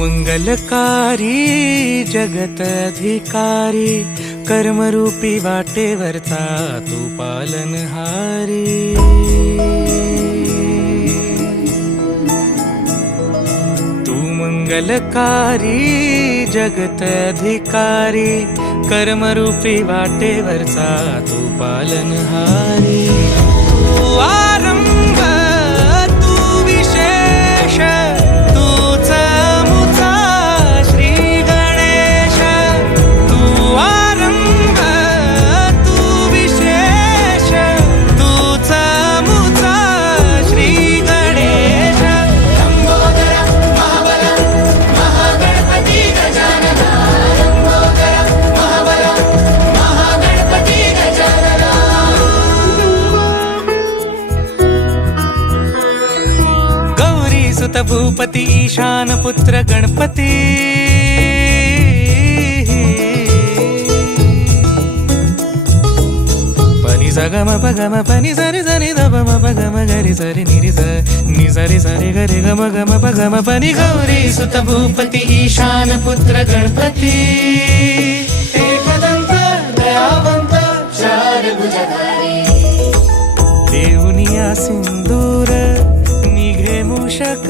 मंगलकारी जगत अधिकारी कर्मरूपी वाटेवरचा तू पालनहारी। तू मंगलकारी जगत अधिकारी कर्मरूपी वाटेवरचा तू पालनहारी। तू आरंभ तू विशेष तूच मुचा श्री गणेश। तू आरंभ तू विशेष तूच मुचा श्री गणेश। लंबोदर महाबल महागणपती गजानन। लंबोदर महाबल महागणपती गजानन। गौरी सुत भूपती ईशान पुत्र गणपती। पनि सगम पगम पनि सरि सरि ध म पगम गरि सरि निरि स नि सरि सरि गरि गम गम पगम पनि। गौरी सुत भूपती ईशान पुत्र गणपती। एकदंत दयावंत चार भुजधारी। देऊनिया सिंदूर निघे मूषक